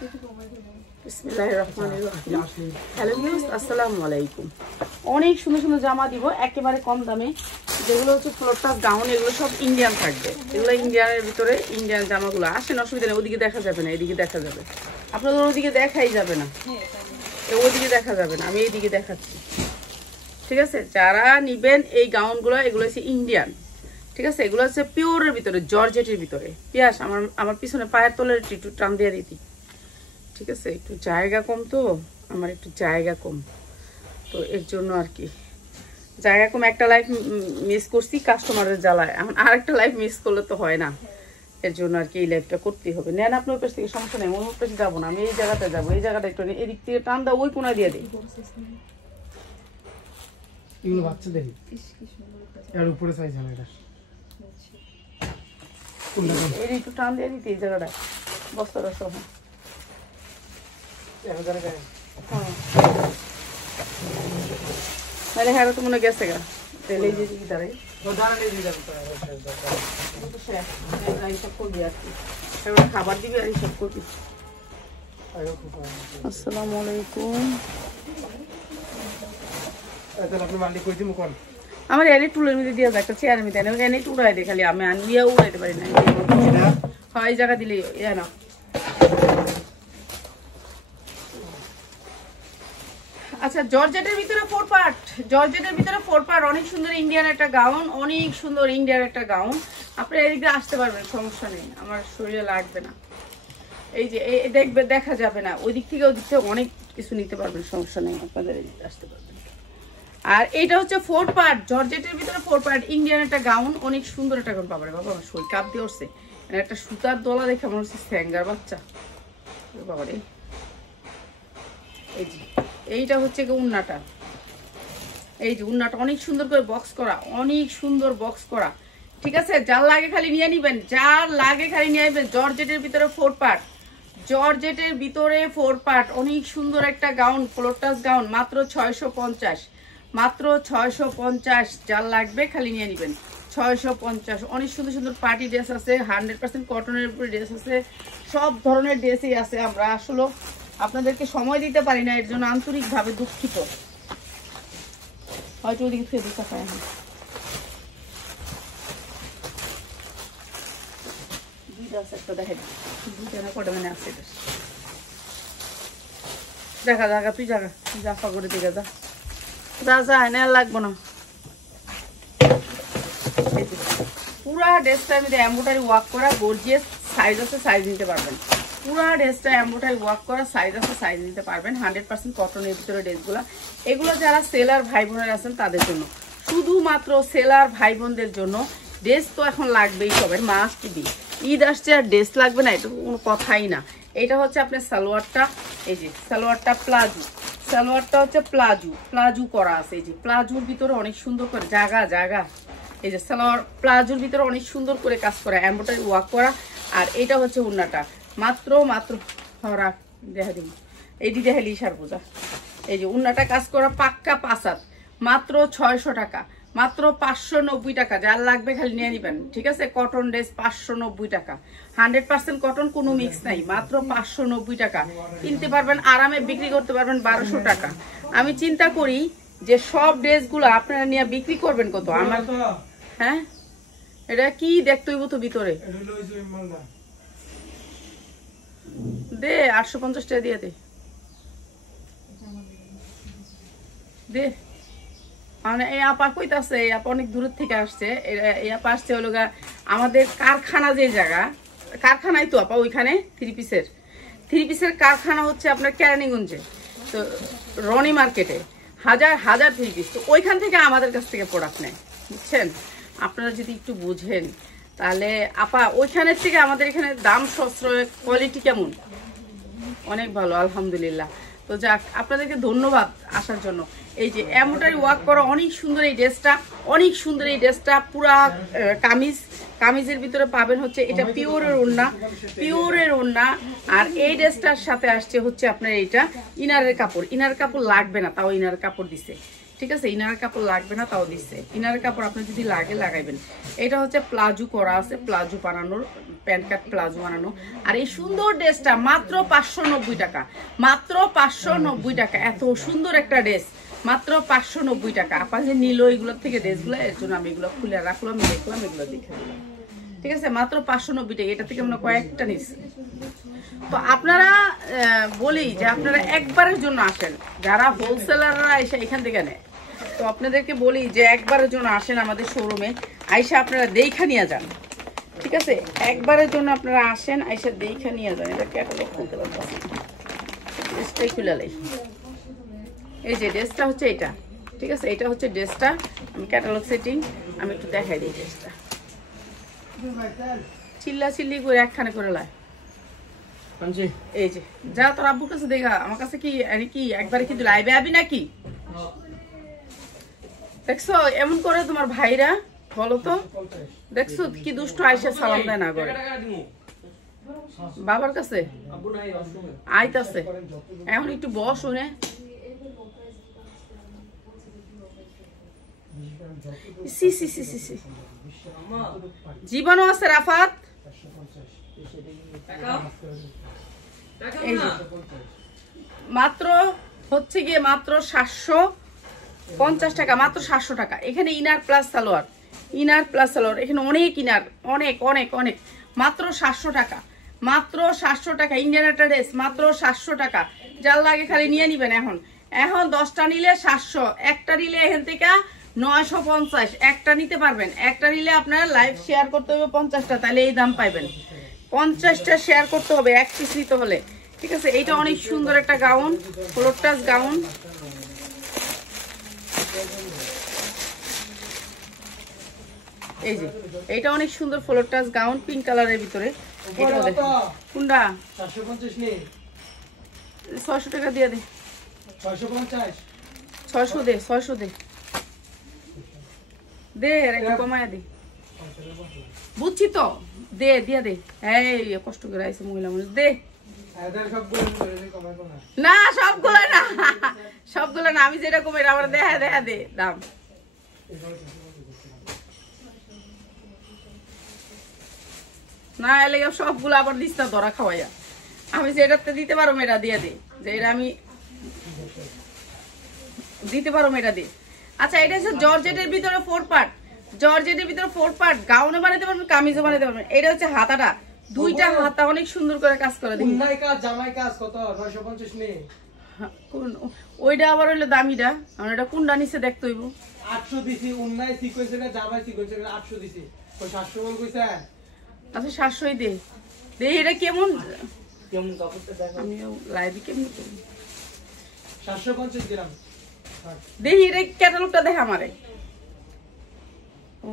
বিসমিল্লাহির রহমানির রহিম। Hello viewers, আসসালামু আলাইকুম। অনেক সুন্দর সুন্দর জামা দিব একেবারে কম দামে, যেগুলো হচ্ছে ফ্লোর টাচ গাউন, এগুলো সব ইন্ডিয়ান থাকবে। এগুলো ইন্ডিয়ানের ভিতরে ইন্ডিয়ান জামাগুলো আসেন, অসুবিধা নেই। ওদিকে দেখা যাবে না, এদিকে দেখা যাবে। আপনাদের ওদিকে দেখাই যাবে না, ওদিকে দেখা যাবে না, আমি এইদিকে দেখাচ্ছি। ঠিক আছে, যারা নিবেন এই গাউনগুলো, এগুলো হচ্ছে ইন্ডিয়ান। ঠিক আছে, এগুলো হচ্ছে পিওরের ভিতরে, জর্জেটের ভিতরে। পিয়াস আমার পিছনে পায়ের তলের একটু টান দিয়ে দিতি। ঠিক আছে, একটু জায়গা কম তো, আমার একটু জায়গা কম তো, এর জন্য আর কি জায়গা কম। একটা লাইফ মিস করছি কাস্টমারের জ্বালায়, এখন আরেকটা লাইফ মিস করলে তো হয় না, এর জন্য আর কি এই লাইফটা করতেই হবে। নেন আপনার কাছ থেকে, সমস্যা নেই, ওর কাছে যাবো না, আমি এই জায়গাটা যাবো। এই জায়গাটা একটু এদিক থেকে টান দাও, ওই কোনা দিয়ে দিই। এগুলো বাচ্চা দেখি, এর উপরে সাইজ হবে এটা। এই একটু টান দিয়ে দিতে, এই জায়গাটা বস্তাটা সহ। তাহলে হ্যাঁ, তো মনে গেছে গা, তাহলে এই যে দাঁড়াই করবি আর কি, খাবার দিবি আর এইসব করবি। আসসালামু আলাইকুম। আমার এনে টুলের মধ্যে দিয়ে যায়, একটা চেয়ারের মধ্যে এনে উড়াই দে, খালি আমি আনিয়া উড়াইতে পারি না। হয় এই জায়গা দিলে ইয়া না। আচ্ছা, জর্জেটের ভিতরে 4 পার্ট, জর্জেটের ভিতরে 4 পার্ট, অনেক সুন্দর ইন্ডিয়ান একটা গাউন, অনেক সুন্দর ইন্ডিয়ান একটা গাউন। আপনি এদিকে আসতে পারবেন, সমস্যা নেই, আমার শরীরে লাগবে না। এই যে দেখবে, দেখা যাবে না, ওই দিক থেকে ওই দিক থেকে অনেক কিছু নিতে পারবেন, সমস্যা নেই, আপনাদের এদিকে আসতে পারবেন। আর এইটা হচ্ছে 4 পার্ট, জর্জেটের ভিতরে 4 পার্ট ইন্ডিয়ান একটা গাউন, অনেক সুন্দর একটা গাউন। বাবারে বাবা, আমার শরীর কাঁপ দিয়ে উঠছে। একটা সুতার দলা দেখে আমার হচ্ছে স্যাঙ্গার বাচ্চা। বাবারে, এই যে এইটা হচ্ছে কি উন্নাটা, এই যে উন্নাটা অনেক সুন্দর করে বক্স করা, অনেক সুন্দর বক্স করা। ঠিক আছে, যার লাগে খালি নিয়ে নিবেন, যার লাগে খালি নিয়ে নিবেন। জর্জেটের ভিতরে 4 পার্ট, জর্জেটের ভিতরে 4 পার্ট, অনেক সুন্দর একটা গাউন, ফ্লোর টাচ গাউন, মাত্র 650, মাত্র 650। যার লাগবে খালি নিয়ে নিবেন, 650। অনেক সুন্দর সুন্দর পার্টি ড্রেস আছে, 100% কটনের উপরে ড্রেস আছে, সব ধরনের ড্রেসই আছে। আমরা আসলে আপনাদেরকে সময় দিতে পারি না, এর জন্য আন্তরিকভাবে দুঃখিত। হয়তো ওদিকে ফেরত পায় না। দুইটা আছে, একটা দেখেন, দুইটা না কটা মানে আছে। দেখা জায়গা, তুই জায়গা জাফা করে দিকে যা, যা যা না লাগবো না। পুরা ড্রেসটা আমি এমব্রয়ডারি ওয়ার্ক করা, গর্জিয়াস, সাইজ আছে, সাইজ নিতে পারবেন। পুরা ড্রেসটা এমব্রয়ডারি ওয়ার্ক করা, সাইজ আছে, সাইজ নিতে পারবেন। 100% কটনের ভিতরে ড্রেসগুলো, এগুলো যারা সেলার ভাই বোনের আছেন তাদের জন্য, শুধুমাত্র সেলার ভাই বোনদের জন্য। ড্রেস তো এখন লাগবেই, সবের মাস্ট বি। ঈদ আসছে আর ড্রেস লাগবে না, এটা কোনো কথাই না। এটা হচ্ছে আপনার সালোয়ারটা, এই যে সালোয়ারটা প্লাজো, সালোয়ারটা হচ্ছে প্লাজো, প্লাজো করা আছে। এই যে প্লাজোর ভিতরে অনেক সুন্দর করে জায়গা, এই যে সালোয়ার প্লাজোর ভিতরে অনেক সুন্দর করে কাজ করা, এমব্রয়ডারি ওয়ার্ক করা। আর এটা হচ্ছে উন্নাটা, মাত্র রাখ দেখা দিন, এইটি দেখালি সার বোঝা। এই যে উন্নাটা কাজ করা, পাক্কা 5 হাত, মাত্র 600 টাকা, মাত্র 590 টাকা। যার লাগবে খালি নিয়ে নিবেন। ঠিক আছে, কটন ড্রেস 590 টাকা, 100% কটন, কোনো মিক্স নাই, মাত্র 590 টাকা। কিনতে পারবেন, আরামে বিক্রি করতে পারবেন 1200 টাকা। আমি চিন্তা করি যে সব ড্রেসগুলো আপনারা নিয়ে বিক্রি করবেন কত। আমার হ্যাঁ, এটা কি দেখতে হইব তো ভিতরে দে, 850 টাকা দিয়ে দে। মানে এই আপা কইতাছে, এই আপা অনেক দূরের থেকে আসছে। এই আপা আসছে হলো আমাদের কারখানা, যে জায়গা কারখানাই তো আপা, ওইখানে থ্রি পিসের কারখানা হচ্ছে আপনার কেরানীগঞ্জে, তো রনি মার্কেটে হাজার থ্রি পিস। তো ওইখান থেকে আমাদের কাছ থেকে প্রোডাক্ট নেয়, বুঝছেন। আপনারা যদি একটু বুঝেন তাহলে আপা, ওইখানের থেকে আমাদের এখানে দাম সাশ্রয়, কোয়ালিটি কেমন, অনেক ভালো, আলহামদুলিল্লাহ। তো যাক, আপনাদেরকে ধন্যবাদ আসার জন্য। এই যে এমব্রয়ডারি ওয়ার্ক করা, অনেক সুন্দর এই ড্রেসটা, অনেক সুন্দর এই ড্রেসটা। পুরা কামিজের ভিতরে পাবেন হচ্ছে এটা পিওরের ওড়না, পিওরের ওড়না। আর এই ড্রেসটার সাথে আসছে হচ্ছে আপনার এইটা ইনারের কাপড়, ইনার কাপড় লাগবে না, তাও ইনার কাপড় দিছে। ঠিক আছে, ইনার কাপড় লাগবে না তাও দিচ্ছে। ইনার কাপড় আপনার যদি লাগে লাগাইবেন। এটা হচ্ছে প্লাজো করা আছে, প্লাজো বানানোর, প্যান্ট কাট প্লাজো বানানো। আর এই সুন্দর ড্রেসটা মাত্র 590 টাকা, মাত্র 590 টাকা। এত সুন্দর একটা ড্রেস মাত্র 590 টাকা। আপনার যে নিল এইগুলোর থেকে ড্রেসগুলো, এর জন্য আমি এগুলো খুলে রাখলাম, দেখলাম, এগুলো দেখে দিলাম। ঠিক আছে, মাত্র 590 টাকা। এটা থেকে আমরা কয়েকটা নিচ্ছি। তো আপনারা বলি যে আপনারা একবারের জন্য আসেন, যারা হোলসেলাররা এসে এখান থেকে নেয়, তো আপনাদেরকে বলি যে একবারের জন্য আসেন আমাদের শোরুমে, আইসা আপনারা দেখা নিয়ে যান। ঠিক আছে, একবারের জন্য আপনারা আসেন, আইসা দেখা নিয়ে যান। এটা ক্যাটালগ খুলতে পারছি, ড্রেসটাই খুলে লাই। এই যে ড্রেসটা হচ্ছে এটা। ঠিক আছে, এটা হচ্ছে ড্রেসটা। আমি ক্যাটালগ সেটিং আমি একটু দেখাই দিই ড্রেসটা। চিল্লা চিল্লি করে একখানে করে লাই। এই যে যা তোর আব্বুর কাছে দেখা, আমার কাছে কি কি একবারে কিন্তু লাইভে আবি নাকি? দেখছো এমন করে তোমার ভাইরা, বলো তো, দেখছো কি দুষ্ট আইসা সালাম দেয় না করে বাবার কাছে আইতাছে। এখন একটু বস শুনে। জীবনও আছে রাফাত। মাত্র হচ্ছে গিয়ে মাত্র 750 টাকা, মাত্র 700 টাকা। এখানে inner plus salwar, inner plus salwar, এখানে অনেক ইনার, অনেক অনেক অনেক। মাত্র 700 টাকা, মাত্র 700 টাকা। ইন্ডিয়ান একটা ড্রেস মাত্র 700 টাকা। যার লাগে খালি নিয়ে নিবেন। এখন 10টা নিলে 700, একটা নিলে এখান থেকে 950, একটা নিতে পারবেন। একটা নিলে আপনার লাইভ শেয়ার করতে হবে 50টা, তাহলে এই দাম পাইবেন। 50টা শেয়ার করতে হবে এক পিস নিতে হলে। ঠিক আছে, এইটা অনেক সুন্দর একটা গাউন, ফ্লোর টাচ গাউন। এই যে এইটা অনেক সুন্দর ফ্লোর টাচ গাউন, পিঙ্ক কালারের ভিতরে। এটা কোনটা? 600 টাকা দিয়ে দে। 600 দে, 600 দে, দে একটু কমায় দে। বুঝছি তো, দে দিয়া দে। এই কষ্ট করে আইছে মহিলা মানুষ, দে। না সবগুলো না, সবগুলো না, আমি যেটা কমে আমার দেখা দেখা দে দাম। না এলে সবগুলো আবার দিস না ধরা খাওয়াইয়া। আমি যেটাতে দিতে পারো মেয়েটা দিয়ে দে, যে এটা আমি দিতে পারো মেয়েটা দে। আচ্ছা, এটা হচ্ছে জর্জেটের ভিতরে 4 পার্ট, জর্জেটের ভিতরে 4 পার্ট। গাউনে বানাতে পারবেন, কামিজও বানাতে পারবেন। এটা হচ্ছে হাতাটা, দুইটা হাতা অনেক সুন্দর করে কাজ করে দিই। ওইটা আবার হইলো দামিটা, আমার এটা কোনটা নিচে দেখতে হইব। 800 দিছি, উন্নাই সিকোয়েন্সের জামাই সিকোয়েন্সের 800 দিছি। কই 700 বল কইছে? আচ্ছা 700ই দে। দে এটা কেমন কেমন কাপড়টা দেখো। আমি লাইভে কেমন করি? 750 দিলাম। দেখি এটা ক্যাটালগটা দেখ আমারে। ও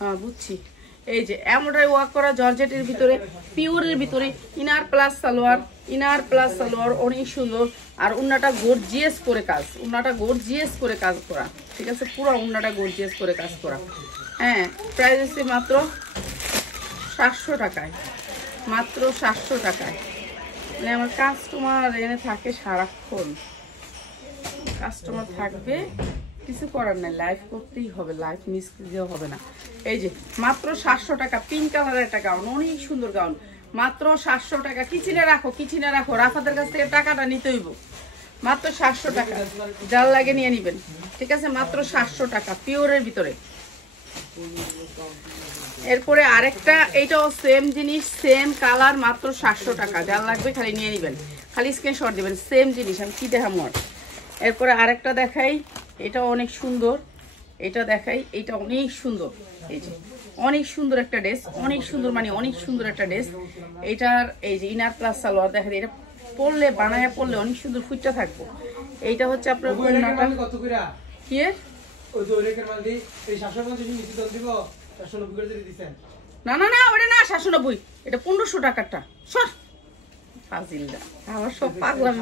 হ্যাঁ বুঝছি। এই যে এমব্রয়ডারি ওয়ার্ক করা জর্জেটের ভিতরে, পিওরের ভিতরে, inner plus salwar, inner plus salwar অনেক সুন্দর। আর উন্নাটা গর্জিয়াস করে কাজ, উন্নাটা গর্জিয়াস করে কাজ করা। ঠিক আছে, পুরো উন্নাটা গর্জিয়াস করে কাজ করা। হ্যাঁ, প্রাইস হচ্ছে মাত্র 700 টাকায়, মাত্র 700 টাকায়। মানে আমার কাস্টমার এনে থাকে সারাক্ষণ, কাস্টমার থাকবে, কিছু করার নাই, লাইভ করতেই হবে, লাইভ মিস দিতেও হবে না। এই যে মাত্র 700 টাকা, পিঙ্ক কালারের একটা গাউন, অনেক সুন্দর গাউন, মাত্র 700 টাকা। কিচেনে রাখো, কিচেনে রাখো, রাফাতের কাছ থেকে টাকাটা নিতে হইব। মাত্র 700 টাকা, যার লাগে নিয়ে নিবেন। ঠিক আছে, মাত্র 700 টাকা পিওরের ভিতরে। এরপরে আরেকটা, এইটাও সেম জিনিস, সেম কালার, মাত্র 700 টাকা, যার লাগবে খালি নিয়ে নিবেন, খালি স্ক্রিনশট দিবেন। সেম জিনিস, আমি কি দেখাবো আর। এরপরে আরেকটা দেখাই, এটা অনেক সুন্দর, এটা দেখাই, এটা অনেক সুন্দর। এই যে অনেক সুন্দর একটা ড্রেস, অনেক সুন্দর, মানে অনেক সুন্দর একটা ড্রেস। এটার এই যে ইনার প্লাস সালোয়ার দেখা যায়, এটা পরলে বানায় পরলে অনেক সুন্দর ফুটটা থাকবো। এইটা হচ্ছে আপনার কি না না না, ওটা না 790, এটা 1500 টাকারটা। সর ফাজিলটা, আমার সব পাগলাম।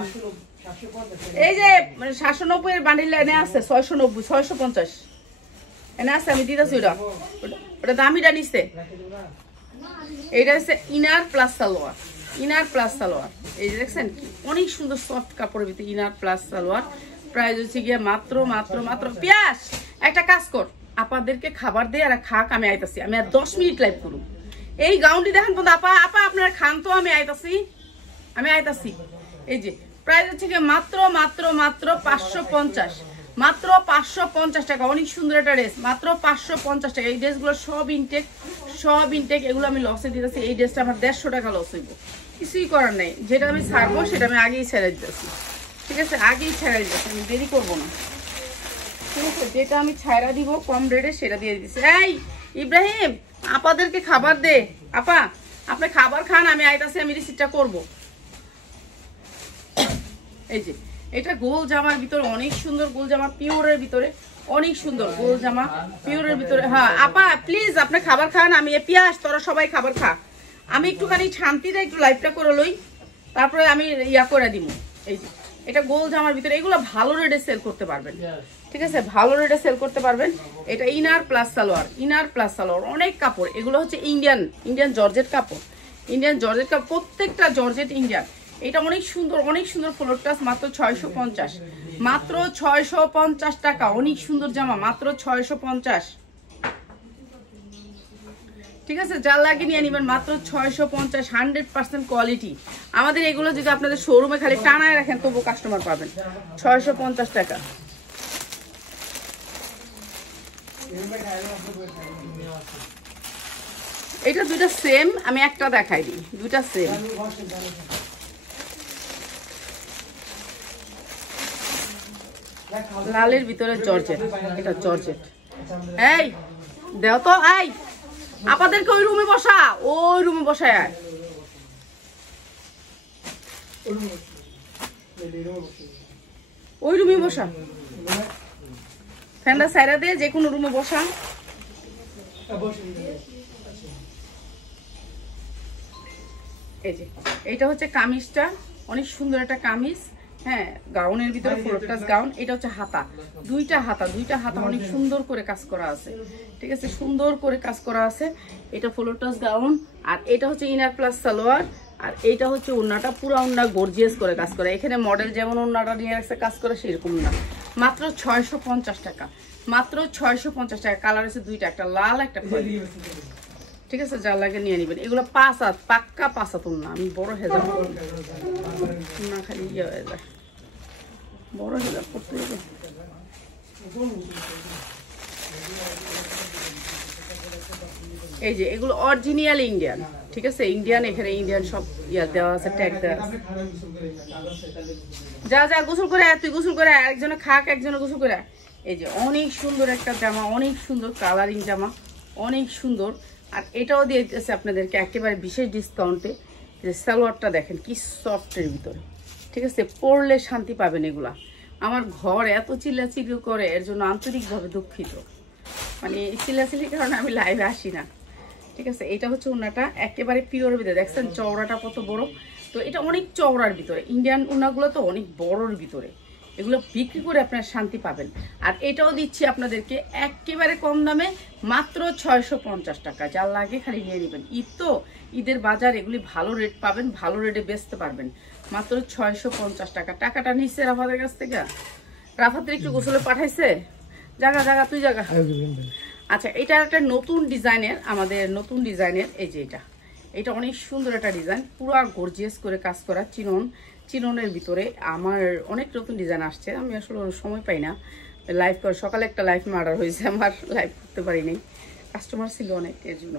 এই যে 790 এর বান্ডিল এনে আছে 690, 650 এনে আছে, আমি দিতেছি। ওটা ওটা দামিটা নিচ্ছে। এইটা হচ্ছে inner plus salwar, inner plus salwar. এই যে দেখছেন কি অনেক সুন্দর সফট কাপড়ের ভিতরে ইনার প্লাস সালোয়ার, প্রাইস হচ্ছে গিয়ে মাত্র মাত্র মাত্র পিয়াস একটা কাজ কর আপাদেরকে খাবার দিয়ে আর খাক আমি আইতাছি আমি আর 10 মিনিট লাইভ করব এই গাউনটি দেখেন বন্ধু আপা আপা আপনারা খান তো আমি আইতাছি এই যে প্রাইস হচ্ছে গিয়ে মাত্র মাত্র মাত্র 550 মাত্র 550 টাকা অনেক সুন্দর একটা ড্রেস মাত্র 550 টাকা এই ড্রেসগুলো সব ইনটেক এগুলো আমি লসে দিতেছি এই ড্রেসটা আমার 150 টাকা লস হইব কিছুই করার নাই যেটা আমি ছাড়বো সেটা আমি আগেই ছেড়ে দিতেছি ঠিক আছে আগেই ছেড়ে দিতেছি আমি দেরি করবো না ঠিক আছে যেটা আমি ছাইরা দিব কম রেটে সেটা দিয়ে দিতেছি এই ইব্রাহিম আপাদেরকে খাবার দে আপা আপনি খাবার খান আমি আইতাছি আমি রিসিপ্টটা করবো এই যে এটা গোল জামার ভিতরে অনেক সুন্দর গোল জামা পিওরের ভিতরে অনেক সুন্দর গোল জামা পিওরের ভিতরে হ্যাঁ আপা প্লিজ আপনি খাবার খান আমি পিয়াস তোরা সবাই খাবার খা আমি একটুখানি শান্তিতে একটু লাইভটা করে লই তারপরে আমি ইয়া করে দিব এই যে এটা গোল জামার ভিতরে এগুলো ভালো রেটে সেল করতে পারবেন ঠিক আছে ভালো রেটে সেল করতে পারবেন এটা ইনার প্লাস সালোয়ার অনেক কাপড় এগুলো হচ্ছে ইন্ডিয়ান জর্জেট কাপড় প্রত্যেকটা জর্জেট ইন্ডিয়ান এটা অনেক সুন্দর ফ্লোর টাচ মাত্র 650 টাকা অনেক সুন্দর জামা মাত্র 650 ঠিক আছে যার লাগে নিয়ে নিবেন মাত্র 650 100% কোয়ালিটি আমাদের এগুলো যদি আপনাদের শোরুমে খালি টানায় রাখেন তবু কাস্টমার পাবেন 650 টাকা এটা দুইটা সেম আমি একটা দেখাই দিই দুইটা সেম লালের ভিতরে জর্জেট এটা জর্জেট এই দেও তো এই আপনাদেরকে ওই রুমে বসায় ওই রুমে বসা ফ্যানটা সাইরা দিয়ে যে কোনো রুমে বসা এই যে এইটা হচ্ছে কামিজটা অনেক সুন্দর একটা কামিজ হ্যাঁ গাউনের ভিতরে ফ্লোর টাচ গাউন এটা হচ্ছে হাতা দুইটা হাতা অনেক সুন্দর করে কাজ করা আছে ঠিক আছে সুন্দর করে কাজ করা আছে এটা ফ্লোর টাচ গাউন আর এটা হচ্ছে ইনার প্লাস সালোয়ার আর এইটা হচ্ছে ওন্নাটা পুরো ওন্না গর্জিয়াস করে কাজ করে এখানে মডেল যেমন ওন্নাটা নিয়ে রাখছে কাজ করে সেরকম না মাত্র 650 টাকা মাত্র 650 টাকা কালার আছে দুইটা একটা লাল একটা খয়েরি ঠিক আছে যা লাগে নিয়ে নেবেন এগুলো 5 হাত পাক্কা 5 হাত ওন্না আমি বড় হেজাব না খালি ইয়ে হয়ে যায় বড় হেজাব করতে হবে এই যে এগুলো অরিজিনাল ইন্ডিয়ান ঠিক আছে ইন্ডিয়ান এখানে ইন্ডিয়ান সব ইয়া দেওয়া আছে ট্যাগ দেওয়া আছে যা গোসল করে তুই গোসল করে একজনে খাক একজনে গোসল করে এই যে অনেক সুন্দর একটা জামা অনেক সুন্দর কালারিং জামা অনেক সুন্দর আর এটাও দিয়ে দিতেছে আপনাদেরকে একেবারে বিশেষ ডিসকাউন্টে সালোয়ারটা দেখেন কি সফটের ভিতরে ঠিক আছে পরলে শান্তি পাবেন এগুলা আমার ঘর এত চিল্লাচিল্লি করে এর জন্য আন্তরিকভাবে দুঃখিত মানে চিল্লাচিল্লির কারণে আমি লাইভে আসি না ঠিক আছে এটা হচ্ছে ওনাটা একেবারে পিওর ভিতরে দেখছেন চওড়াটা কত বড় তো এটা অনেক চওড়ার ভিতরে ইন্ডিয়ান ওনাগুলো তো অনেক বড়র ভিতরে এগুলো বিক্রি করে আপনারা শান্তি পাবেন আর এটাও দিচ্ছি আপনাদেরকে একেবারে কম দামে মাত্র 650 টাকা যা লাগে খালি নিয়ে নেবেন ঈদ তো ঈদের বাজার এগুলি ভালো রেট পাবেন ভালো রেটে বেচতে পারবেন মাত্র 650 টাকা টাকাটা নিচ্ছে রাফাতের কাছ থেকে রাফাতের একটু গোসলে পাঠাইছে জায়গা তুই জায়গা আচ্ছা এটা একটা নতুন ডিজাইনের আমাদের নতুন ডিজাইনের এই যে এটা অনেক সুন্দর একটা ডিজাইন পুরো গর্জিয়াস করে কাজ করা চিননের ভিতরে আমার অনেক নতুন ডিজাইন আসছে আমি আসলে সময় পাই না লাইভ করে সকালে একটা লাইভ মার্ডার হয়েছে আমার লাইভ করতে পারি নাই কাস্টমার ছিল অনেক এর জন্য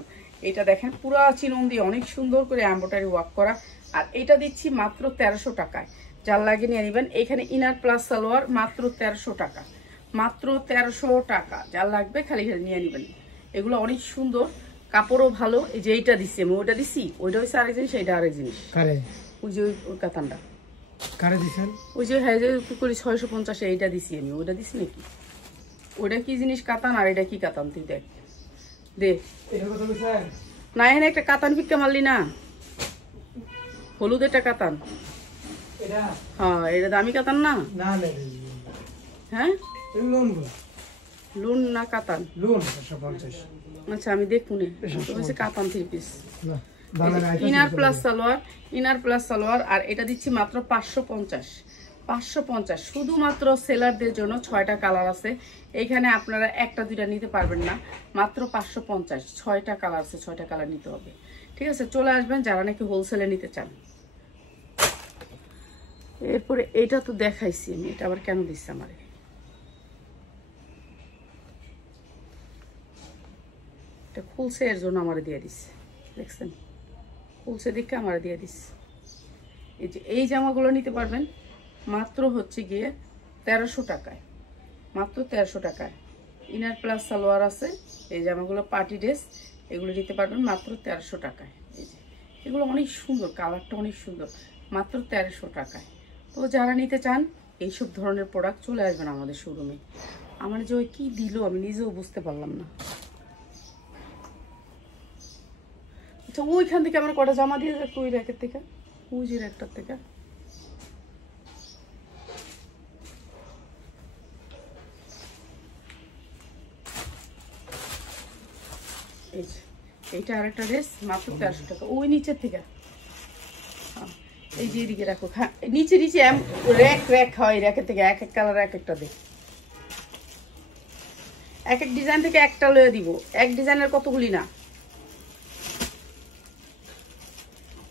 এটা দেখেন পুরো চিনন দিয়ে অনেক সুন্দর করে এমব্রয়ডারি ওয়ার্ক করা আর এটা দিচ্ছি মাত্র 1300 টাকায় যার লাগে নিয়ে নেবেন এখানে ইনার প্লাস সালোয়ার মাত্র 1300 টাকা মাত্র 1300 টাকা যার লাগবে খালি নিয়ে নেবেন এগুলো অনেক সুন্দর কাপড়ও ভালো এই যে এইটা দিচ্ছি আমি ওইটা দিচ্ছি ওইটা হচ্ছে আরেক জিনিস এইটা আরেক জিনিস ওই যে ওই কাতানটা কারে দিছেন ওই যে হ্যাঁ যে করি 650 এইটা দিছি আমি ওইটা দিছি নাকি ওইটা কি জিনিস কাতান আর এটা কি কাতান তুই দেখ দে না এখানে একটা কাতান ভিক্ষা মারলি না হলুদ একটা কাতান হ্যাঁ এটা দামি কাতান না হ্যাঁ লোন না কাতান আচ্ছা আমি দেখুনি কাতান 3 পিস ইনার প্লাস সালোয়ার আর এটা দিচ্ছি মাত্র 550 শুধুমাত্র সেলারদের জন্য 6টা কালার আছে। এখানে আপনারা একটা দুইটা নিতে পারবেন না, মাত্র 550 6টা কালার আছে, 6টা কালার নিতে হবে। ঠিক আছে, চলে আসবেন যারা নাকি হোলসেলে নিতে চান। এরপরে এটা তো দেখাইছি আমি, এটা আবার কেন দিচ্ছে আমার, এটা খুলছে এর জন্য আমার দিয়ে দিচ্ছে, দেখছেন খুলছে দেখে আমার দিয়ে দিচ্ছে। এই যে এই জামাগুলো নিতে পারবেন মাত্র হচ্ছে গিয়ে 1300 টাকায়, মাত্র 1300 টাকায়। ইনার প্লাস সালোয়ার আছে, এই জামাগুলো পার্টি ড্রেস, এগুলো নিতে পারবেন মাত্র 1300 টাকায়। এই যে এগুলো অনেক সুন্দর, কালারটা অনেক সুন্দর, মাত্র 1300 টাকায়। তো যারা নিতে চান এইসব ধরনের প্রোডাক্ট চলে আসবেন আমাদের শোরুমে। আমার যে ওই কী দিল আমি নিজেও বুঝতে পারলাম না। আচ্ছা ওইখান থেকে আমার কটা জামা দিয়ে যাক, ওই র্যাকের থেকে, ওই যে র্যাকটার থেকে। এইটা আরেকটা ড্রেস মাত্র 1300 টাকা, ওই নিচের থেকে। এই যে এদিকে রাখো, হ্যাঁ নিচে নিচে র্যাক র্যাক হয়, র্যাকের থেকে এক এক কালার এক একটা দেখ, এক এক ডিজাইন থেকে একটা লয়ে দিব। এক ডিজাইনের কতগুলি না,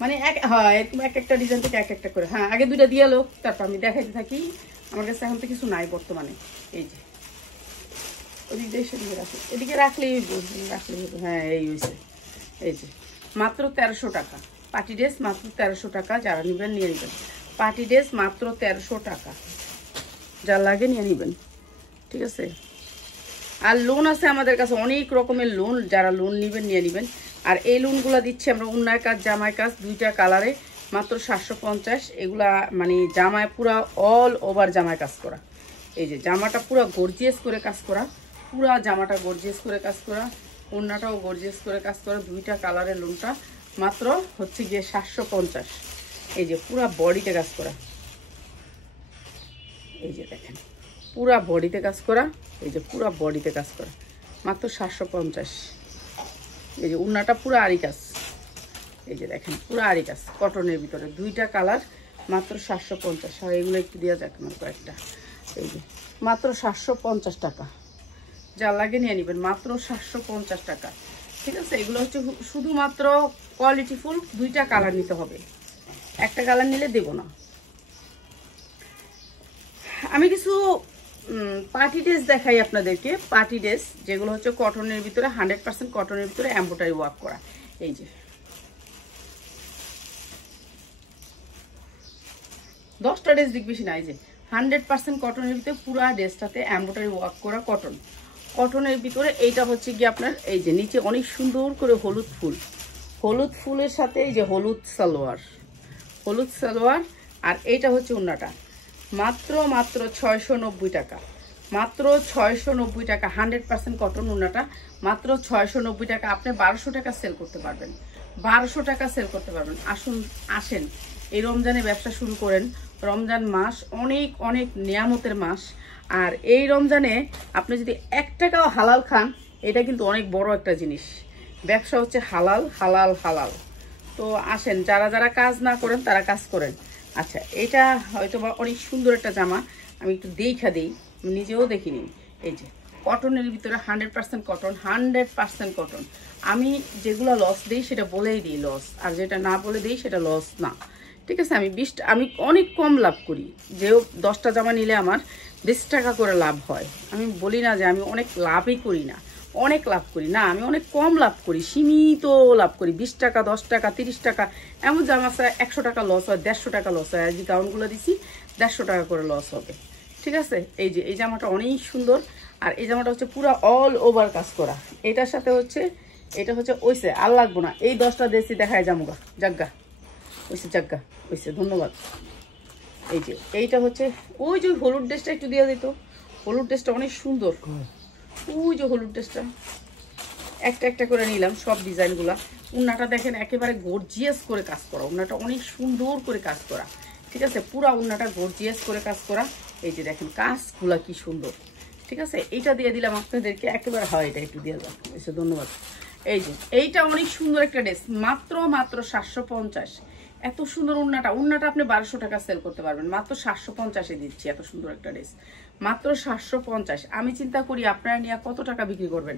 মানে এক হয় এরকম এক একটা ডিজাইন থেকে এক একটা করে। হ্যাঁ আগে দুইটা দিয়ে লোক, তারপর আমি দেখাইতে থাকি। আমার কাছে এখন তো কিছু নাই বর্তমানে। এই যে ওদিক দিয়ে সেদিকে রাখো, এদিকে রাখলেই রাখলেই হতো। হ্যাঁ এই হয়েছে, এই যে মাত্র 1300 টাকা পার্টি ড্রেস, মাত্র 1300 টাকা। যারা নেবেন নিয়ে নেবেন, পার্টি ড্রেস মাত্র 1300 টাকা, যা লাগে নিয়ে নেবেন। ঠিক আছে, আর লোন আছে আমাদের কাছে অনেক রকমের লোন, যারা লোন নেবেন নিয়ে নেবেন। আর এই লোনগুলো দিচ্ছি আমরা উন্নয় কাজ জামায় কাজ দুইটা কালারে, মাত্র 750। এগুলা মানে জামায় পুরা অল ওভার জামায় কাজ করা। এই যে জামাটা পুরা গর্জিয়াস করে কাজ করা, পুরা জামাটা গর্জিয়াস করে কাজ করা, ওড়নাটাও গর্জিয়াস করে কাজ করা, দুইটা কালারের লোনটা মাত্র হচ্ছে গিয়ে 750। এই যে পুরা বডিতে কাজ করা, এই যে দেখেন পুরা বডিতে কাজ করা, এই যে পুরা বডিতে কাজ করা, মাত্র 750। এই যে ওড়নাটা পুরো আরি কাজ, এই যে দেখেন পুরো আরি কাজ কটনের ভিতরে, দুইটা কালার, মাত্র 750। আর এগুলো একটু দেওয়া যাক আমার কয়েকটা। এই যে মাত্র 750 টাকা, যা লাগে নিয়ে নেবেন, মাত্র 750 টাকা। ঠিক আছে, এগুলো হচ্ছে শুধুমাত্র কোয়ালিটি ফুল, দুইটা কালার নিতে হবে, একটা কালার নিলে দেব না। আমি কিছু পার্টি ড্রেস দেখাই আপনাদেরকে, পার্টি ড্রেস যেগুলো হচ্ছে কটনের ভিতরে, 100% কটনের ভিতরে এমব্রয়ডারি ওয়ার্ক করা। এই যে 10টা ড্রেস দিক বেশি না, এই যে 100% কটনের ভিতরে পুরা ড্রেসটাতে এমব্রয়ডারি ওয়ার্ক করা কটন, কটনের ভিতরে। এইটা হচ্ছে কি আপনার এই যে নিচে অনেক সুন্দর করে হলুদ ফুল, হলুদ ফুলের সাথে এই যে হলুদ সালোয়ার, হলুদ সালোয়ার। আর এইটা হচ্ছে ওড়নাটা, মাত্র মাত্র 690 টাকা, মাত্র 690 টাকা। 100% কটন ওড়নাটা মাত্র 690 টাকা। আপনি 1200 টাকা সেল করতে পারবেন, 1200 টাকা সেল করতে পারবেন। আসুন আসেন এই রমজানে ব্যবসা শুরু করেন। রমজান মাস অনেক অনেক নিয়ামতের মাস, আর এই রমজানে আপনি যদি 1 টাকাও হালাল খান, এটা কিন্তু অনেক বড় একটা জিনিস। ব্যবসা হচ্ছে হালাল হালাল হালাল। তো আসেন, যারা যারা কাজ না করেন তারা কাজ করেন। আচ্ছা এটা হয়তো বা অনেক সুন্দর একটা জামা, আমি একটু দেখা দিই, আমি নিজেও দেখিনি। এই যে কটনের ভিতরে 100% কটন, 100% কটন। আমি যেগুলো লস দিই সেটা বলেই দিই লস, আর যেটা না বলে দিই সেটা লস না। ঠিক আছে, আমি অনেক কম লাভ করি, যেও 10টা জামা নিলে আমার 20 টাকা করে লাভ হয়। আমি বলি না যে আমি অনেক লাভই করি না, অনেক লাভ করি না, আমি অনেক কম লাভ করি, সীমিত লাভ করি। 20 টাকা 10 টাকা 30 টাকা, এমন জামা 100 টাকা লস হয়, 150 টাকা লস হয়। আর যে গাউনগুলো দিছি 150 টাকা করে লস হবে। ঠিক আছে, এই যে এই জামাটা অনেক সুন্দর, আর এই জামাটা হচ্ছে পুরো অল ওভার কাজ করা। এটার সাথে হচ্ছে এটা হচ্ছে ওইসে আর লাগবো না, এই 10টা দেশি দেখায় জামুগা জাগ্গা ওইসে জাগ্গা ওইসে, ধন্যবাদ। এই যে এইটা হচ্ছে ওই যে হলুদ ড্রেসটা একটু দিয়ে দিত, হলুদ ড্রেসটা অনেক সুন্দর, ওই যে হলুদ ড্রেসটা একটা একটা করে নিলাম সব ডিজাইনগুলা। ওড়নাটা দেখেন একেবারে গর্জিয়াস করে কাজ করা, ওড়নাটা অনেক সুন্দর করে কাজ করা। ঠিক আছে, পুরা ওড়নাটা গর্জিয়াস করে কাজ করা। এই যে দেখেন কাজগুলা কি সুন্দর। ঠিক আছে, এইটা দিয়ে দিলাম আপনাদেরকে একেবারে। হয় এটা একটু দিয়ে দাও, এসে ধন্যবাদ। এই যে এইটা অনেক সুন্দর একটা ড্রেস, মাত্র 750। এত সুন্দর উন্নাটা আপনি 1200 টাকা সেল করতে পারবেন, মাত্র 750-এ দিচ্ছি। এত সুন্দর একটা ড্রেস মাত্র 750। আমি চিন্তা করি আপনারা নিয়ে কত টাকা বিক্রি করবেন,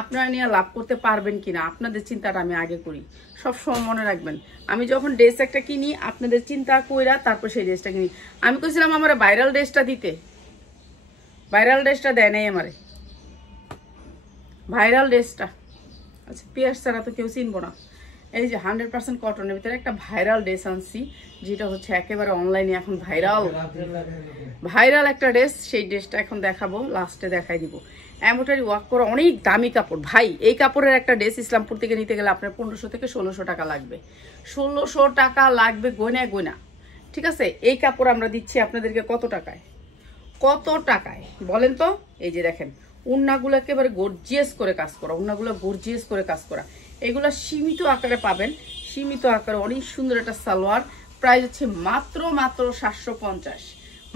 আপনারা নিয়ে লাভ করতে পারবেন কিনা, আপনাদের চিন্তাটা আমি আগে করি। সব সময় মনে রাখবেন, আমি যখন ড্রেস একটা কিনি আপনাদের চিন্তা কইরা তারপর সেই ড্রেসটা কিনি। আমি কইছিলাম আমার ভাইরাল ড্রেসটা দিতে, ভাইরাল ড্রেসটা দেয় নাই আমারে, ভাইরাল ড্রেসটা। আচ্ছা পিয়ার্স ছাড়া তো কেউ চিনবো না। এই যে 100% কটনের ভিতরে একটা ভাইরাল ড্রেস আনছি, যেটা হচ্ছে একেবারে অনলাইনে এখন ভাইরাল একটা ড্রেস। সেই ড্রেসটা এখন দেখাবো, লাস্টে দেখাই দিব। এমব্রয়ডারি ওয়ার্ক করা অনেক দামি কাপড় ভাই। এই কাপড়ের একটা ড্রেস ইসলামপুর থেকে নিতে গেলে আপনার 1500 থেকে 1600 টাকা লাগবে, 1600 টাকা লাগবে গয়না। ঠিক আছে, এই কাপড় আমরা দিচ্ছি আপনাদেরকে কত টাকায়, কত টাকায় বলেন তো? এই যে দেখেন উন্নাগুলো একেবারে গর্জিয়াস করে কাজ করা, উন্নাগুলো গর্জিয়াস করে কাজ করা। এগুলো সীমিত আকারে পাবেন, সীমিত আকারে অনেক সুন্দর একটা সালোয়ার। প্রাইস হচ্ছে মাত্র 750,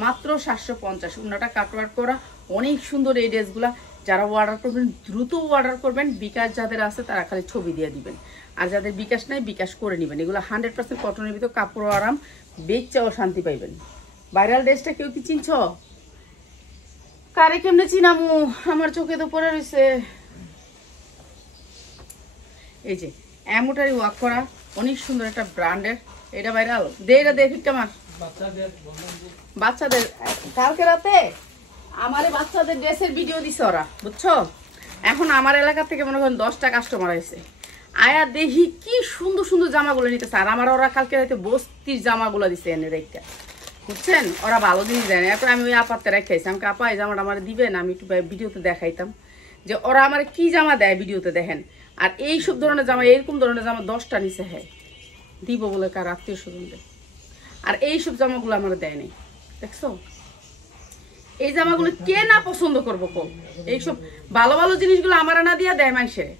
মাত্র 750। উন্নাটা কাটওয়ার্ক করা অনেক সুন্দর এই ড্রেসগুলা। যারা অর্ডার করবেন দ্রুত অর্ডার করবেন, বিকাশ যাদের আছে তারা খালি ছবি দিয়ে দিবেন, আর যাদের বিকাশ নাই বিকাশ করে নেবেন। এগুলো 100% কটনের ভিতর, কাপড় আরাম, বেচাও শান্তি পাইবেন। ভাইরাল ড্রেসটা কেউ কি চিনছ? কারে কেমনে চিনামু, আমার চোখে তো পড়ে রয়েছে। এই যে এমব্রয়ডারি ওয়ার্ক করা অনেক সুন্দর একটা ব্র্যান্ডের, এটা ভাইরাল। এটা দেখি কেমন বাচ্চাদের। কালকে রাতে আমার বাচ্চাদের ড্রেসের ভিডিও দিছে ওরা, বুঝছো? এখন আমার এলাকা থেকে মনে করেন 10টা কাস্টমার আছে, আয়া দেখি কি সুন্দর সুন্দর জামাগুলো নিতেছে। আর আমার ওরা কালকে রাতে বস্তির জামাগুলো দিছে এনে রেখা, বুঝছেন? ওরা ভালো জিনিস দেয় না। এরপর আমি ওই আপাতে রেখাইছি, আমাকে আপা এই জামাটা আমার দিবেন, আমি একটু ভিডিওতে দেখাইতাম যে ওরা আমার কি জামা দেয়, ভিডিওতে দেখেন। আর এইসব ধরনের জামা, এরকম ধরনের জামা 10টা নিচে হ্যাঁ দিব বলে কার আত্মীয় স্বজনদের। আর এইসব জামাগুলো আমার দেয় নাই, দেখছো? এই জামাগুলো কে না পছন্দ করবো কো? এইসব ভালো ভালো জিনিসগুলো আমার না দিয়া দেয় মানুষের,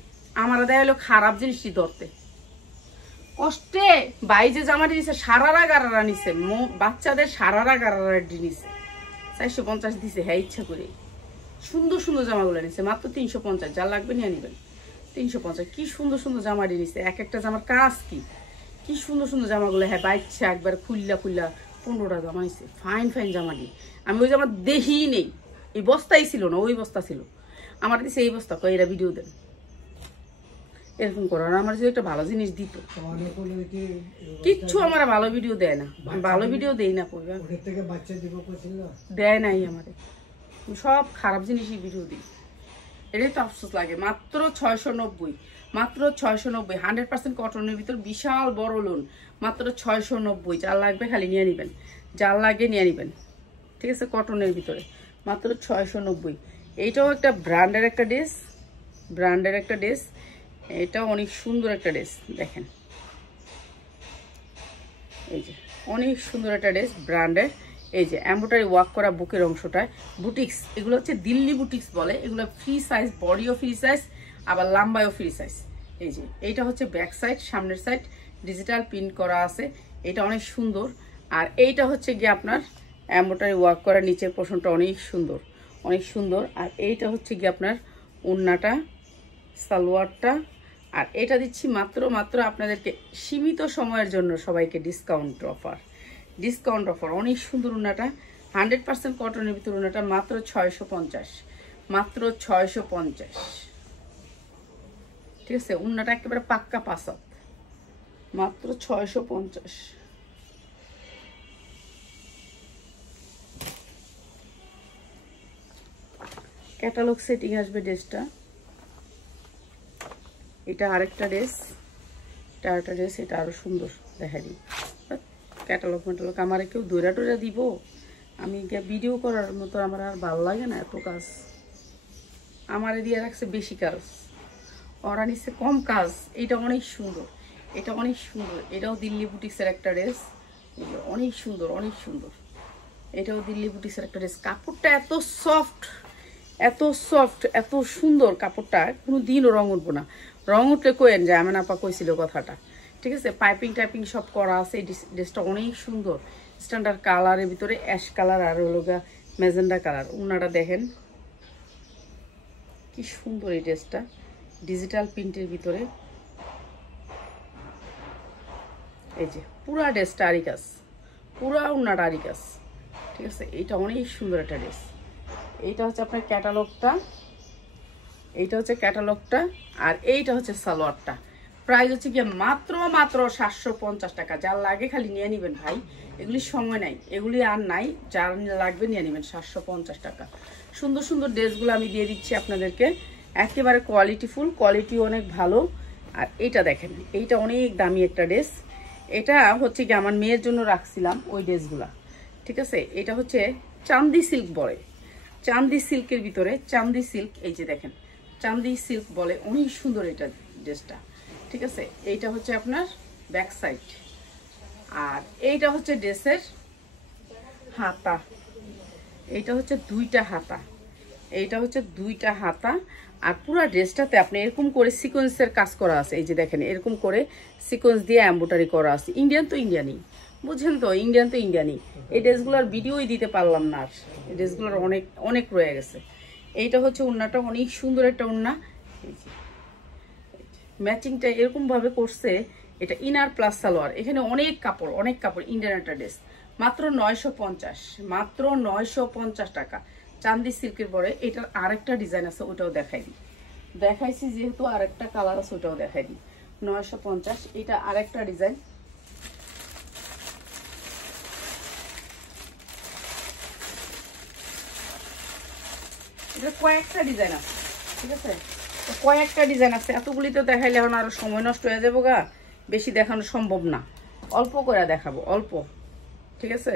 আমার দেয় হলো খারাপ জিনিসটি ধরতে। কষ্টে ভাই যে জামাটি নিছে সারারা গারারা নিছে, বাচ্চাদের সারারা গারারা নিছে, 450 দিছে হ্যাঁ ইচ্ছা করে। সুন্দর সুন্দর জামাগুলো নিছে মাত্র 350। যা লাগবে নিয়ে নিবেন, 350। কি সুন্দর সুন্দর জামাটি নিছে, এক একটা জামার কাজ কি সুন্দর সুন্দর জামাগুলো। হ্যাঁ বাচ্চা একবার খুললা 15টা জামা নিছে, ফাইন ফাইন জামাটি। আমি ওই জামা দেখি নেই, এই বস্তাই ছিল না, ওই বস্তা ছিল। আমার দিছে এই বস্তা, কয় এরা ভিডিও দেন, এরকম করো। আর আমার যদি একটা ভালো জিনিস দিত, কিচ্ছু আমার ভালো ভিডিও দেয় না, ভালো ভিডিও দেই না, দেয় নাই আমারে, সব খারাপ জিনিসই ভিডিও দিই। এটাই তো আফসোস লাগে। মাত্র 690, মাত্র 690। 100% কটনের ভিতর, বিশাল বড় লোন, মাত্র 690। যার লাগবে খালি নিয়ে নিবেন, যার লাগে নিয়ে নিবেন। ঠিক আছে, কটনের ভিতরে মাত্র 690। এইটাও একটা ব্র্যান্ডের একটা ড্রেস, ব্র্যান্ডের একটা ড্রেস। এটাও অনেক সুন্দর একটা ড্রেস, দেখেন এই যে অনেক সুন্দর একটা ড্রেস ব্র্যান্ডের। এই যে এমব্রয়ডারি ওয়ার্ক করা বুকের অংশটায় বুটিক্স, এগুলো হচ্ছে দিল্লি বুটিক্স বলে। এগুলো ফ্রি সাইজ, বডিও ফ্রি সাইজ, আবার লাম্বায়ও ফ্রি সাইজ। এই যে এইটা হচ্ছে ব্যাক সাইড, সামনের সাইড ডিজিটাল প্রিন্ট করা আছে, এটা অনেক সুন্দর। আর এইটা হচ্ছে গিয়ে আপনার এমব্রয়ডারি ওয়ার্ক করা, নিচের পোর্শনটা অনেক সুন্দর, অনেক সুন্দর। আর এইটা হচ্ছে গিয়ে আপনার ওড়নাটা, সালোয়ারটা। আর এটা দিচ্ছি মাত্র আপনাদেরকে সীমিত সময়ের জন্য সবাইকে ডিসকাউন্ট অফার, ডিসকাউন্ট অফার। অনেক সুন্দর ওড়নাটা, 100% কটনের ভিতর ওড়নাটা, মাত্র 650, মাত্র 650। ঠিক আছে, ওড়নাটা একেবারে পাক্কা পাসাত, মাত্র 650। ক্যাটালগ সেটিং আসবে ড্রেসটা। এটা আরেকটা ড্রেস, এটা আরেকটা ড্রেস, এটা আরো সুন্দর দেখা দিই। ক্যাটালগ ম্যাটালগ আমার কেউ দৌড়া টোরা দিব, আমি ভিডিও করার মতো আমার আর ভালো লাগে না এত কাজ। আমার দিয়ে রাখছে বেশি কাজ, ওরা নিচ্ছে কম কাজ। এটা অনেক সুন্দর, এটা অনেক সুন্দর। এটাও দিল্লি বুটিক্সের একটা ড্রেস, অনেক সুন্দর, অনেক সুন্দর। এটাও দিল্লি বুটিক্সের একটা ড্রেস। কাপড়টা এত সফট, এত সফট, এত সুন্দর কাপড়টা, কোনো দিনও রং উঠবো না। রং উঠলে কোয়েন যে আমার আপা কইছিল কথাটা। ঠিক আছে, পাইপিং টাইপিং সব করা আছে। এই ড্রেসটা অনেক সুন্দর, স্ট্যান্ডার্ড কালারের ভিতরে অ্যাশ কালার আর হলো ম্যাজেন্ডা কালার। ওনাটা দেখেন কি সুন্দর এই ড্রেসটা, ডিজিটাল প্রিন্টের ভিতরে এই যে পুরা ড্রেসটা আরি কাজ, পুরা ওড়নাটা আরি কাজ। ঠিক আছে, এইটা অনেক সুন্দর একটা ড্রেস। এইটা হচ্ছে আপনার ক্যাটালগটা, এইটা হচ্ছে ক্যাটালগটা, আর এইটা হচ্ছে সালোয়ারটা। প্রাইস হচ্ছে গিয়ে মাত্র 750 টাকা। যার লাগে খালি নিয়ে নেবেন ভাই, এগুলির সময় নাই, এগুলি আর নাই, যার লাগবে নিয়ে নেবেন। 750 টাকা। সুন্দর সুন্দর ড্রেসগুলো আমি দিয়ে দিচ্ছি আপনাদেরকে, একেবারে কোয়ালিটিফুল, কোয়ালিটি অনেক ভালো। আর এইটা দেখেন, এইটা অনেক দামি একটা ড্রেস। এটা হচ্ছে কি আমার মেয়ের জন্য রাখছিলাম ওই ড্রেসগুলা। ঠিক আছে, এটা হচ্ছে চান্দি সিল্ক বলে, চান্দি সিল্কের ভিতরে চান্দি সিল্ক, এই যে দেখেন চান্দি সিল্ক বলে, অনেক সুন্দর এটা ড্রেসটা। ঠিক আছে, এইটা হচ্ছে আপনার ব্যাক সাইড, আর এইটা হচ্ছে ড্রেসের হাতা, এইটা হচ্ছে দুইটা হাতা, এইটা হচ্ছে দুইটা হাতা। আর পুরো ড্রেসটাতে আপনি এরকম করে সিকোয়েন্সের কাজ করা আছে, এই যে দেখেন এরকম করে সিকোয়েন্স দিয়ে এমব্রয়ডারি করা আছে। ইন্ডিয়ান তো ইন্ডিয়ানই, বুঝছেন তো, ইন্ডিয়ান তো ইন্ডিয়ানই। এই ড্রেসগুলোর ভিডিওই দিতে পারলাম না, আর এই ড্রেসগুলোর অনেক অনেক রয়ে গেছে। এইটা হচ্ছে ওড়নাটা, অনেক সুন্দর একটা ওড়না। ম্যাচিংটা এরকম ভাবে করছে, এটা ইনার প্লাস সালোয়ার। এখানে অনেক কাপড়, অনেক কাপড়। ইন্ডিয়ান একটা ড্রেস, মাত্র 950, মাত্র 950 টাকা। চান্দি সিল্কের পরে এটার আরেকটা ডিজাইন আছে, ওটাও দেখাই দিই। দেখাইছি যেহেতু আরেকটা কালার আছে, ওটাও দেখাই দিই। 950, এটা আরেকটা ডিজাইন। এটা কয়েকটা ডিজাইন আছে, ঠিক আছে, কয়েকটা ডিজাইন আছে। এতগুলি তো দেখাইলে এখন আরো সময় নষ্ট হয়ে যাবো গা, বেশি দেখানো সম্ভব না, অল্প করে দেখাবো, অল্প। ঠিক আছে,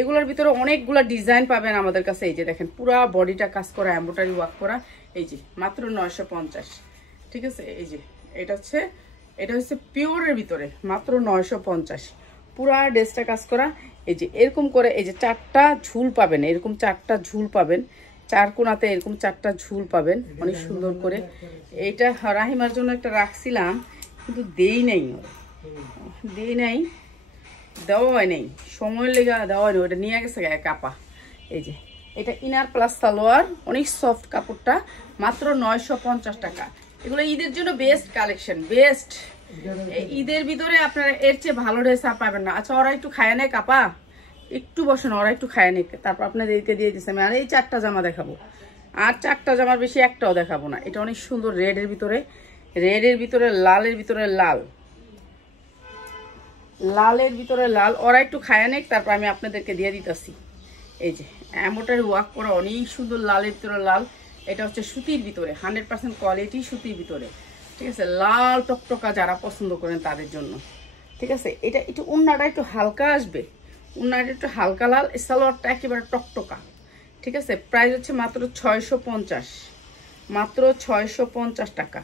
এগুলোর ভিতরে অনেকগুলো ডিজাইন পাবেন আমাদের কাছে। এই যে দেখেন পুরা বডিটা কাজ করা, এমব্রয়ডারি ওয়ার্ক করা, এই যে মাত্র 950। ঠিক আছে, এই যে এটা হচ্ছে পিওরের ভিতরে, মাত্র 950। পুরা ড্রেসটা কাজ করা। এই যে এরকম করে, এই যে 4টা ঝুল পাবেন, এরকম 4টা ঝুল পাবেন, 4 কোণাতে এরকম 4টা ঝুল পাবেন, অনেক সুন্দর করে। এইটা রাহিমার জন্য একটা রাখছিলাম, কিন্তু দেই নাই, দেওয়া হয় নাই, সময় লেগে দেওয়া হয়নি, ওটা নিয়ে গেছে গায়ে কাপা। এই যে এটা ইনার প্লাস সালোয়ার, অনেক সফট কাপড়টা, মাত্র 950 টাকা। এগুলো ঈদের জন্য বেস্ট কালেকশন, বেস্ট। ঈদের ভিতরে আপনারা এর চেয়ে ভালো ড্রেস আর পাবেন না। আচ্ছা, ওরা একটু খায় নেয় কাপা, একটু বসেন, ওরা একটু খায় নেয়, তারপর আপনাদেরকে দিয়ে দিচ্ছি আমি। আর এই 4টা জামা দেখাবো, আর 4টা জামার বেশি একটাও দেখাবো না। এটা অনেক সুন্দর, রেডের ভিতরে, রেডের ভিতরে লালের ভিতরে লাল, লালের ভিতরে লাল। ওরা একটু খায়া নেক, তারপর আমি আপনাদেরকে দিয়ে দিতেছি। এই যে এমব্রয়ডারি ওয়ার্ক করা, অনেক সুন্দর, লালের ভিতরে লাল। এটা হচ্ছে সুতির ভিতরে, 100% কোয়ালিটি সুতির ভিতরে। ঠিক আছে, লাল টকটকা যারা পছন্দ করেন তাদের জন্য। ঠিক আছে, এটা একটু ওড়নাটা একটু হালকা আসবে, ওড়নাটা একটু হালকা লাল, সালোয়ারটা একেবারে টকটকা। ঠিক আছে, প্রাইস হচ্ছে মাত্র 650, মাত্র 650 টাকা।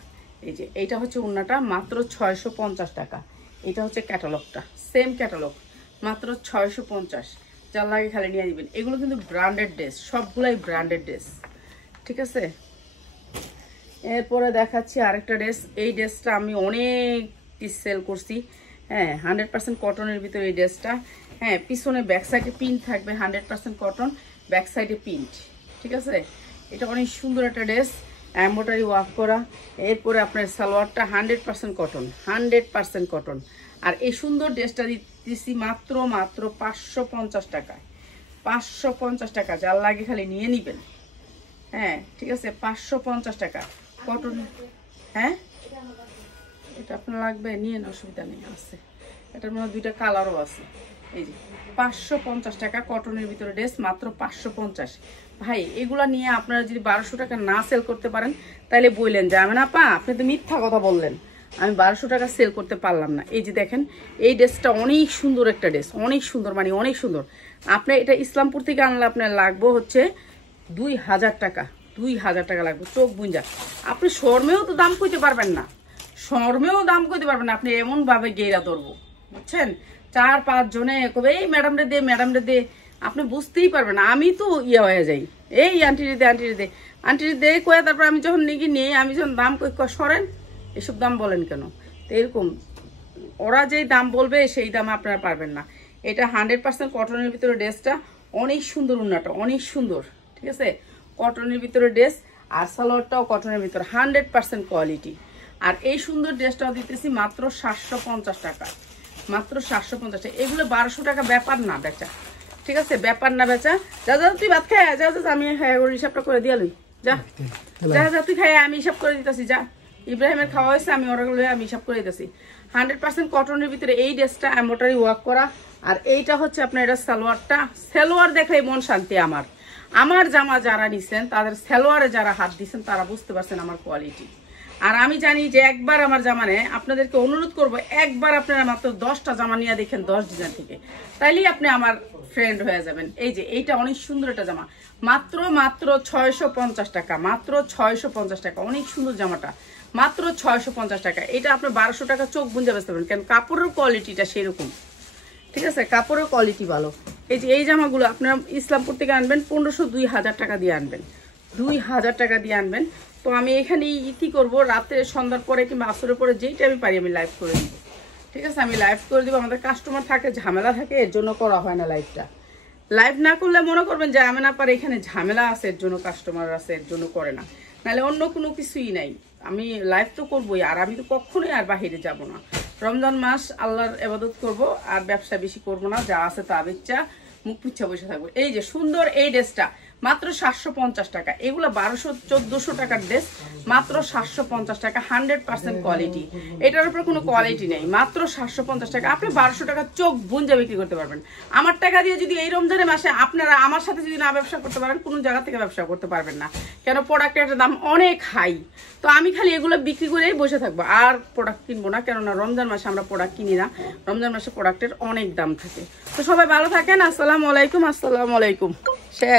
এই যে এইটা হচ্ছে ওড়নাটা, মাত্র 650 টাকা। এটা হচ্ছে ক্যাটালগটা, সেম ক্যাটালগ, মাত্র 650। যার লাগে খালি নিয়ে দিবেন। এগুলো কিন্তু ব্র্যান্ডেড ড্রেস, সবগুলাই ব্র্যান্ডেড ড্রেস। ঠিক আছে, এরপরে দেখাচ্ছি আরেকটা ড্রেস। এই ড্রেসটা আমি অনেক পিস সেল করছি। হ্যাঁ, 100% কটনের ভিতরে এই ড্রেসটা। হ্যাঁ, পিছনে ব্যাক সাইডে প্রিন্ট থাকবে, 100% কটন, ব্যাক সাইডে প্রিন্ট। ঠিক আছে, এটা অনেক সুন্দর একটা ড্রেস, এমব্রয়ডারি ওয়ার্ক করা। এরপরে আপনার সালোয়ারটা 100% কটন, 100% কটন। আর এই সুন্দর ড্রেসটা দিচ্ছি মাত্র 550 টাকায়, 550 টাকা। যার লাগে খালি নিয়ে নিবেন। হ্যাঁ, ঠিক আছে, 550 টাকা কটন। হ্যাঁ, এটা আপনার লাগবে, নিয়ে নেন, অসুবিধা নেই, আছে। এটার মধ্যে 2টা কালারও আছে। এই যে 550 টাকা কটনের ভিতরে ড্রেস, মাত্র 550। ভাই, এগুলা নিয়ে আপনারা যদি 1200 টাকা না সেল করতে পারেন, তাহলে বললেন যে আমি না পা, আপনি তো মিথ্যা কথা বললেন, আমি 1200 টাকা সেল করতে পারলাম না। এই যে দেখেন, এই ড্রেসটা অনেক সুন্দর একটা ড্রেস, অনেক সুন্দর, মানে অনেক সুন্দর। আপনার এটা ইসলামপুর থেকে আনলে আপনার লাগবে হচ্ছে 2000 টাকা, 2000 টাকা লাগবে, চোখ বুঞ্জা। আপনি শর্মেও তো দাম কইতে পারবেন না, শর্মেও দাম কইতে পারবেন না। আপনি এমন ভাবে গেরা ধরবো, বুঝছেন, 4-5 জনে কবে এই ম্যাডাম রে দে, ম্যাডাম রে দে, আপনি বুঝতেই পারবেন না। আমি তো ইয়ে হয়ে যাই, এই আন্টিরে দে, আন্টিরে দে, আন্টিরে দে কয়ে, তারপর আমি যখন নিয়ে নিই, আমি যখন দাম কই সরেন, এসব দাম বলেন কেন? তো এরকম ওরা যেই দাম বলবে সেই দাম আপনারা পারবেন না। এটা 100% কটনের ভিতরে ড্রেসটা, অনেক সুন্দর, ওড়নাটা অনেক সুন্দর। ঠিক আছে, কটনের ভিতরে ড্রেস। আর সালোয়ারটাও কটনের ভিতরে 100% কোয়ালিটি। আর এই সুন্দর ড্রেসটাও দিতেছি মাত্র 750 টাকা, মাত্র 750 টাকা। এগুলো 1200 টাকা ব্যাপার না বেচা, ঠিক আছে, ব্যাপার না বেচা। যা যা তুই ভাত খাই, যা যা আমি হিসাবটা করে দিয়ে লই, যা যা যা তুই খাই, আমি হিসাব করে দিতেছি, যা ইব্রাহিমের খাওয়া হয়েছে, আমি ওরাগুলো আমি হিসাব করে দিতেছি। 100% কটনের ভিতরে এই ড্রেসটা এমব্রয়ডারি ওয়ার্ক করা। আর এইটা হচ্ছে আপনার এটা সালোয়ারটা, সালোয়ার দেখলে মন শান্তি আমার। আমার জামা যারা নিছেন তাদের সালোয়ারে যারা হাত দিচ্ছেন তারা বুঝতে পারছেন আমার কোয়ালিটি। আর আমি জানি যে একবার আমার জামা নেয়, আপনাদেরকে অনুরোধ করবো একবার আপনারা মাত্র 10টা জামা নিয়ে দেখেন 10 ডিজাইন থেকে, তাইলেই আপনি আমার ফ্রেন্ড হয়ে যাবেন। এই যে এইটা অনেক সুন্দর একটা জামা, মাত্র 650 টাকা, মাত্র 650 টাকা। অনেক সুন্দর জামাটা, মাত্র 650 টাকা। এটা আপনি 1200 টাকা চোখ বুঝে বেচতে পারেন, কারণ কাপড়ের কোয়ালিটিটা সেরকম, ঠিক আছে, কাপড়ের কোয়ালিটি ভালো। এই যে এই জামাগুলো আপনারা ইসলামপুর থেকে আনবেন 1500-2000 টাকা দিয়ে আনবেন, 2000 টাকা দিয়ে আনবেন। তো আমি এখানে কি করবো, রাতে সন্ধ্যার পরে কিংবা আসরের পরে যেই টাইমে পারি আমি লাইভ করে দিব, ঠিক আছে, আমি লাইভ করে দিব। আমাদের কাস্টমার থাকে, ঝামেলা থাকে, এর জন্য করা হয় না লাইভটা। লাইভ না করলে মনে করবেন যে আমি না পারে, এখানে ঝামেলা আছে এর জন্য কাস্টমার আছে, এর জন্য করে না, নাহলে অন্য কোনো কিছুই নাই। আমি লাইভ তো করবোই, আর আমি তো কখনোই আর বাহিরে যাব না। রমজান মাস আল্লাহর ইবাদত করব, আর ব্যবসা বেশি করব না, যা আছে তা বেচা মুখ পিছা বসে থাকবো। এই যে সুন্দর এই ড্রেসটা মাত্র 750 টাকা। এগুলো 1200-1400 টাকার ড্রেস, মাত্র 750 টাকা, 100% কোয়ালিটি। এটার উপর কোনো কোয়ালিটি নেই, মাত্র 750 টাকা। আপনি 1200 টাকা চোখ বুঞ্জা বিক্রি করতে পারবেন। আমার টাকা দিয়ে যদি এই রমজানের মাসে আপনারা আমার সাথে যদি না ব্যবসা করতে পারেন, কোনো জায়গা থেকে ব্যবসা করতে পারবেন না, কেন প্রোডাক্টের দাম অনেক হাই। তো আমি খালি এগুলো বিক্রি করেই বসে থাকবো, আর প্রোডাক্ট কিনবো না, কেননা রমজান মাসে আমরা প্রোডাক্ট কিনি না, রমজান মাসে প্রোডাক্টের অনেক দাম থাকে। তো সবাই ভালো থাকেন, আসসালামু আলাইকুম, আসসালামু আলাইকুম। শেষ।